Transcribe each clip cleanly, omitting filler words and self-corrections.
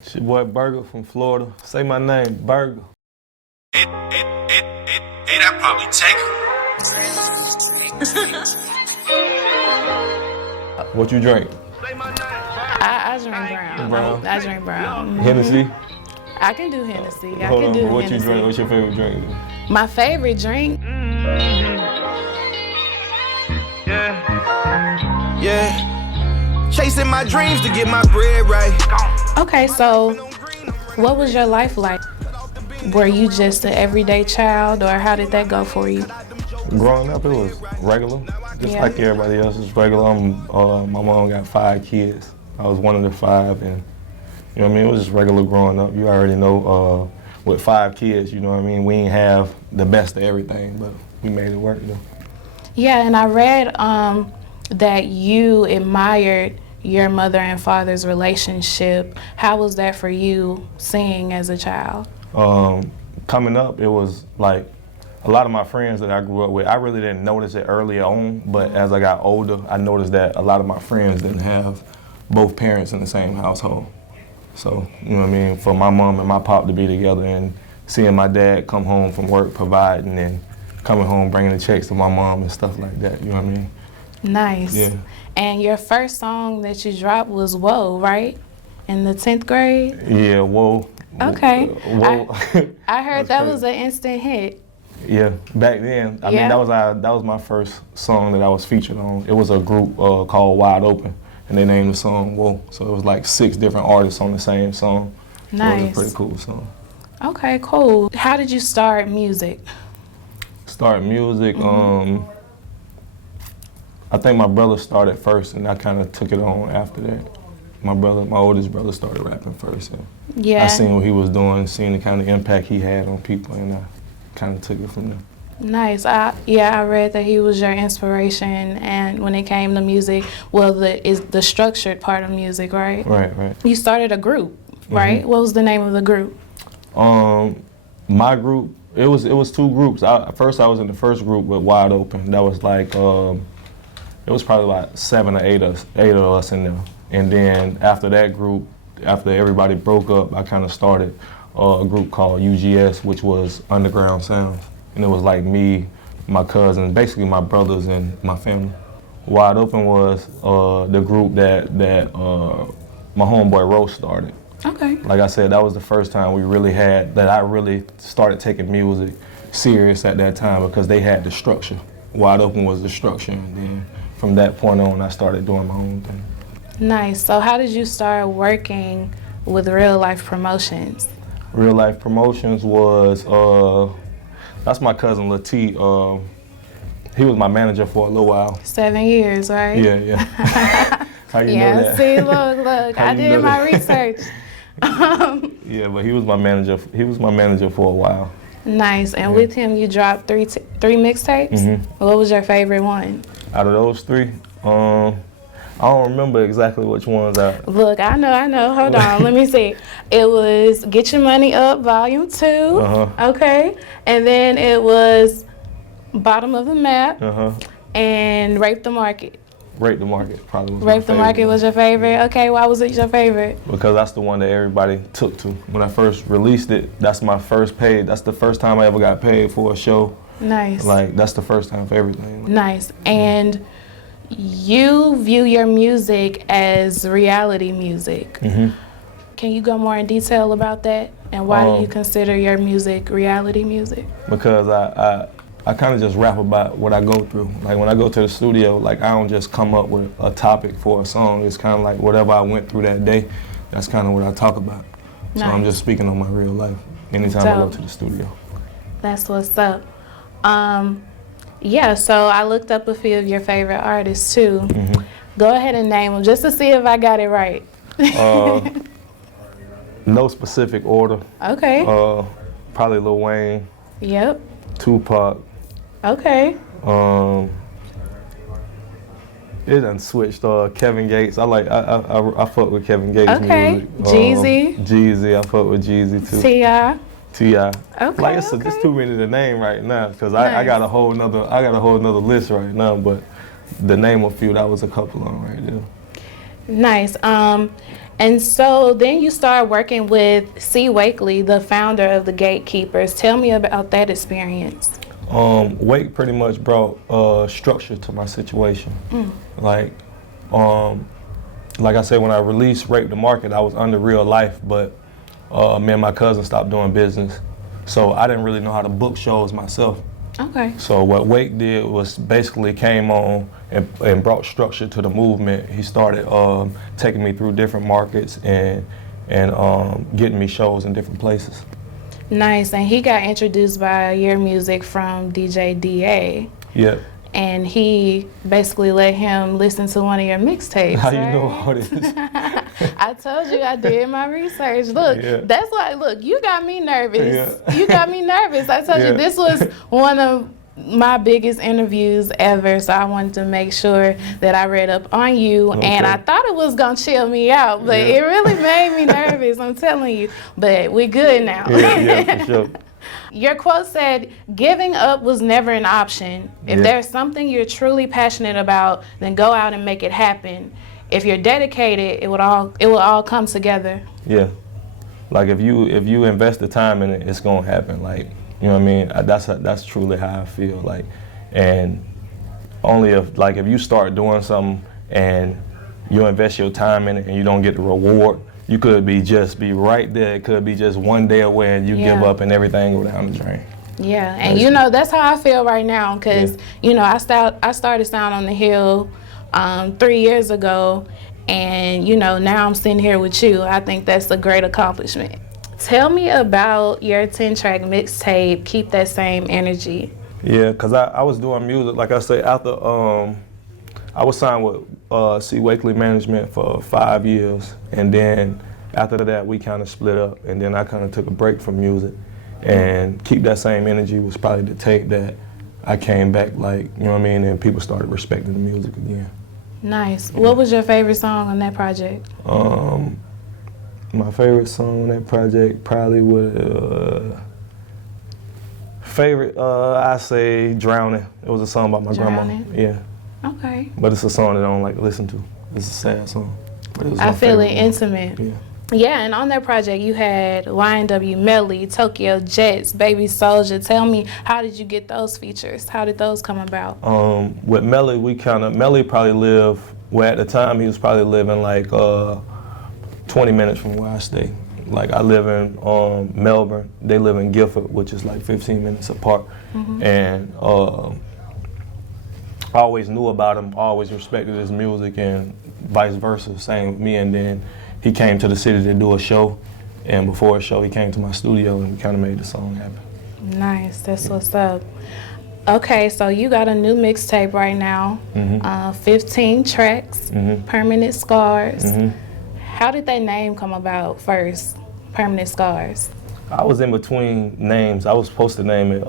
It's your boy Burga from Florida. Say my name, Burga. That probably take What you drink? I drink brown. Brown? I drink brown. Hennessy? I can do Hennessy. I Hold can on, do but what Hennessy. you drink? What's your favorite drink? My favorite drink? Yeah. Chasing my dreams to get my bread right. Okay, so what was your life like? Were you just an everyday child, or how did that go for you? Growing up, it was regular, just Yeah. like everybody else. It's regular. My mom got 5 kids. I was one of the 5, and you know what I mean. It was just regular growing up. You already know, with 5 kids, you know what I mean. We ain't have the best of everything, but we made it work though. Yeah, and I read that you admired your mother and father's relationship. How was that for you, seeing as a child? Coming up, it was like a lot of my friends that I grew up with, I really didn't notice it early on, but as I got older, I noticed that a lot of my friends didn't have both parents in the same household. So, you know what I mean, for my mom and my pop to be together and seeing my dad come home from work providing and coming home bringing the checks to my mom and stuff like that, you know what I mean? Nice. Yeah. And your first song that you dropped was Whoa, right? In the 10th grade? Yeah, whoa. Okay. Whoa. I heard that was an instant hit. Yeah, back then, I mean, that was my first song that I was featured on. It was a group called Wide Open, and they named the song Whoa. So it was like 6 different artists on the same song. Nice. So it was a pretty cool song. Okay, cool. How did you start music? Start music, I think my brother started first, and I kind of took it on after that. My oldest brother started rapping first. And Yeah. I seen what he was doing, seen the kind of impact he had on people, and I kind of took it from there. Nice. I read that he was your inspiration, and when it came to music, well, the structured part of music, right? Right. You started a group, right? What was the name of the group? My group, it was 2 groups. First I was in the first group with Wide Open. That was like, it was probably about 7 or 8 of us in there. And then after that group, after everybody broke up, I kind of started a group called UGS, which was Underground Sounds. And it was like me, my cousins, basically my brothers and my family. Wide Open was the group that my homeboy Rose started. Okay. Like I said, that was the first time I really started taking music serious at that time, because they had the structure. Wide Open was the structure, and then from that point on, I started doing my own thing. Nice. So how did you start working with Real Life Promotions? Real Life Promotions was, that's my cousin Latif. He was my manager for a little while. 7 years, right? Yeah. How you know that? See, look, I did my research. Yeah, but he was my manager. He was my manager for a while. Nice. And with him, you dropped three mixtapes? What was your favorite one? Out of those 3, I don't remember exactly which ones I... Look, I know. Hold on, let me see. It was Get Your Money Up, Volume 2. Okay. And then it was Bottom of the Map. And Rape the Market. Rape the Market probably was Rape the my Market favorite. was your favorite? Okay, why was it your favorite? Because that's the one that everybody took to. When I first released it, that's my first paid. That's the first time I ever got paid for a show. Nice. Like, that's the first time for everything. Nice. And you view your music as reality music. Can you go more in detail about that? And why do you consider your music reality music? Because I kind of just rap about what I go through. Like, when I go to the studio, like, I don't just come up with a topic for a song. It's kind of like whatever I went through that day, that's kind of what I talk about. So I'm just speaking on my real life anytime I go to the studio. That's what's up. Yeah, so I looked up a few of your favorite artists too. Go ahead and name them just to see if I got it right. No specific order. Okay. Probably Lil Wayne. Yep. Tupac. Okay. It done switched. Kevin Gates. I fuck with Kevin Gates Okay. music. Jeezy. I fuck with Jeezy too. T.I. Okay. Like it's too many to name right now, because I got a whole nother list right now. But the name a few, that was a couple on right there. Nice. And so then you started working with C. Wakely, the founder of the Gatekeepers. Tell me about that experience. Wake pretty much brought structure to my situation. Like I said, when I released Rape the Market, I was under real life, but me and my cousin stopped doing business. So I didn't really know how to book shows myself. Okay. So what Wake did was basically came on and brought structure to the movement. He started taking me through different markets and getting me shows in different places. Nice. And he got introduced by your music from DJ DA. Yep. And he basically let him listen to one of your mixtapes. How right? you know all this? I told you I did my research. Look, that's why, look, you got me nervous. Yeah. You got me nervous. I told you this was one of my biggest interviews ever, so I wanted to make sure that I read up on you, and I thought it was gonna chill me out, but it really made me nervous, I'm telling you. But we're good now. Yeah, for sure. Your quote said, "Giving up was never an option. If there's something you're truly passionate about, then go out and make it happen. If you're dedicated, it will all come together." Yeah. Like if you invest the time in it, it's gonna happen. Like, you know what I mean? That's truly how I feel. Like, and only if you start doing something and you invest your time in it and you don't get the reward, you could be right there. It could be just one day away and you give up and everything go down the drain. Yeah, and that's how I feel right now, because I started Sound on the Hill 3 years ago, and now I'm sitting here with you. I think that's a great accomplishment. Tell me about your 10-track mixtape, Keep That Same Energy. Yeah, because I was doing music, like I say, after I was signed with C. Wakely Management for 5 years, and then after that we kind of split up, and then I kind of took a break from music, and Keep That Same Energy was probably the tape that I came back, like, you know what I mean, and people started respecting the music again. Nice. What was your favorite song on that project? My favorite song on that project probably would, I say Drowning. It was a song about my Drowning? grandma. Yeah. Okay. But it's a song that I don't like to listen to. It's a sad song. I feel it intimate. Yeah. Yeah, and on that project you had YNW Melly, Tokyo Jets, Baby Soldier. Tell me, how did you get those features? How did those come about? With Melly, Melly probably lived, well, at the time he was probably living like 20 minutes from where I stay. Like, I live in Melbourne, they live in Guildford, which is like 15 minutes apart. And I always knew about him, always respected his music, and vice versa, same with me. And then he came to the city to do a show, and before a show he came to my studio and we kind of made the song happen. Nice, that's what's up. Okay, so you got a new mixtape right now, 15 tracks, Permanent Scars. How did that name come about first, Permanent Scars? I was in between names. I was supposed to name it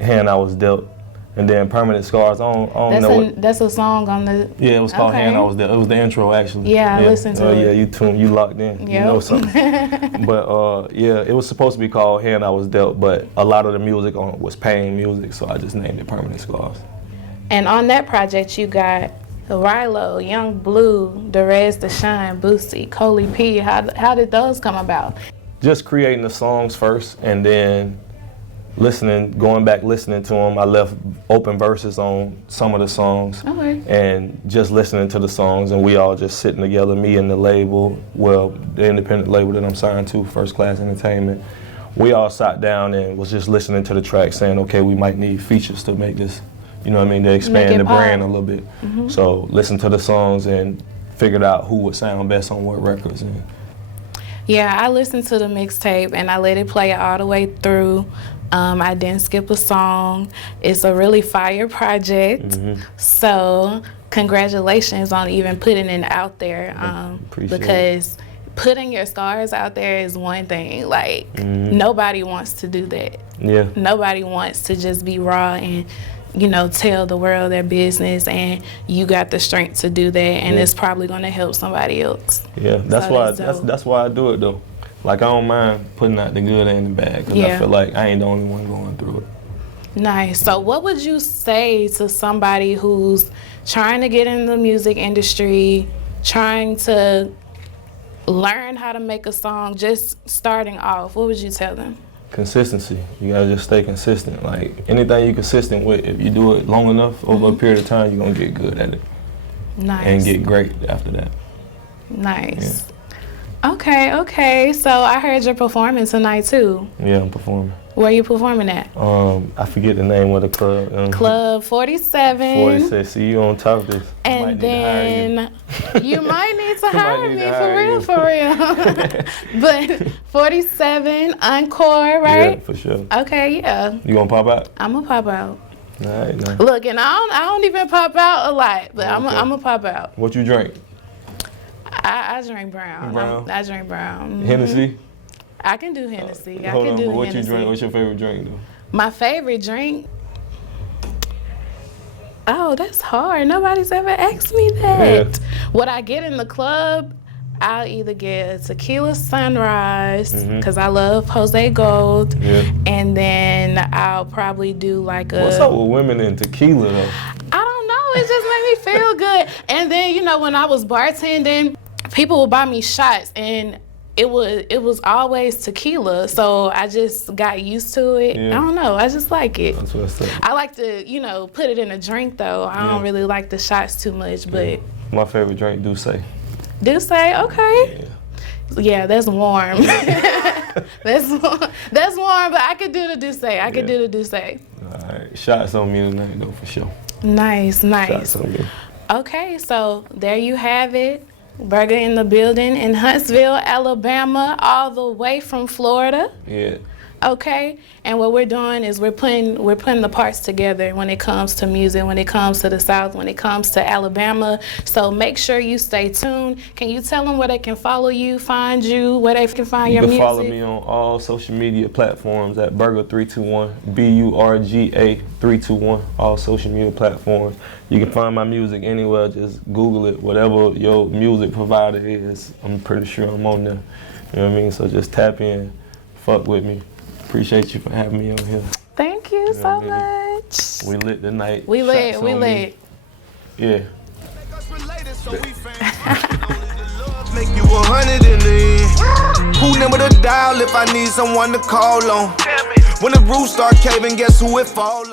Hand I Was Dealt, and then Permanent Scars. I don't know. That's a song on the... Yeah, it was called Hand I Was Dealt. It was the intro, actually. Yeah, I listened to it. Yeah, you locked in. You know something. But yeah, it was supposed to be called Hand I Was Dealt, but a lot of the music on it was pain music, so I just named it Permanent Scars. And on that project, you got Rilo, Young Blue, Derez Deshaun, Boosie, Coley P. How did those come about? Just creating the songs first, and then going back listening to them. I left open verses on some of the songs, and just listening to the songs, and we all just sitting together, me and the label, the independent label that I'm signed to, First Class Entertainment. We all sat down and was just listening to the track, saying, okay, we might need features to make this, you know what I mean, to expand the brand a little bit. So listen to the songs and figured out who would sound best on what records. Yeah, I listened to the mixtape and I let it play all the way through. I didn't skip a song. It's a really fire project. So congratulations on even putting it out there. Because putting your scars out there is one thing. Like, nobody wants to do that. Yeah. Nobody wants to just be raw and, tell the world their business, and you got the strength to do that, and it's probably going to help somebody else. Yeah, that's why I do it though. Like, I don't mind putting out the good and the bad, because I feel like I ain't the only one going through it. Nice. So what would you say to somebody who's trying to get in the music industry, trying to learn how to make a song just starting off, what would you tell them? Consistency. You gotta just stay consistent. Like anything you're consistent with, if you do it long enough over a period of time, you're gonna get good at it. Nice. And get great after that. Nice. Yeah. Okay. So I heard you're performing tonight too. Yeah, I'm performing. Where you performing at? I forget the name of the club. Club 47. 46. See, you on top of this. And then you might need to hire me for real. But 47 Encore, right? Yeah, for sure. Okay, yeah. You gonna pop out? I'm gonna pop out. All right, nice. Look, and I don't even pop out a lot, but I'm gonna pop out. What you drink? I drink brown. I drink brown. Hennessy? I can do Hennessy. Hold on, but what Hennessy. you drink? What's your favorite drink, though? My favorite drink? Oh, that's hard. Nobody's ever asked me that. Yeah. What I get in the club, I'll either get a tequila sunrise, because I love Jose Gold, and then I'll probably do like a... What's up with women in tequila, though? I don't know. It just made me feel good. And then, you know, when I was bartending, people would buy me shots, and it was always tequila, so I just got used to it. Yeah. I don't know. I just like it. That's what I said. I like to, you know, put it in a drink, though. I don't really like the shots too much, but... My favorite drink, Douce. Douce, okay. Yeah, that's warm. That's warm, but I could do the Douce. I could do the Douce. All right. Shots on me tonight, though, for sure. Nice. Shots on me. Okay, so there you have it. Burga in the building in Huntsville, Alabama, all the way from Florida. Yeah. Okay, and what we're doing is we're putting the parts together when it comes to music, when it comes to the South, when it comes to Alabama. So make sure you stay tuned. Can you tell them where they can follow you, find you, where they can find your music? You can follow me on all social media platforms at Burga321, BURGA321, all social media platforms. You can find my music anywhere. Just Google it, whatever your music provider is. I'm pretty sure I'm on there. You know what I mean? So just tap in, fuck with me. Appreciate you for having me on here. Thank you so much. We lit tonight. We lit. Yeah. Make you 100 in the end. Who number to dial if I need someone to call on? When the roof start caving, guess who it fall on?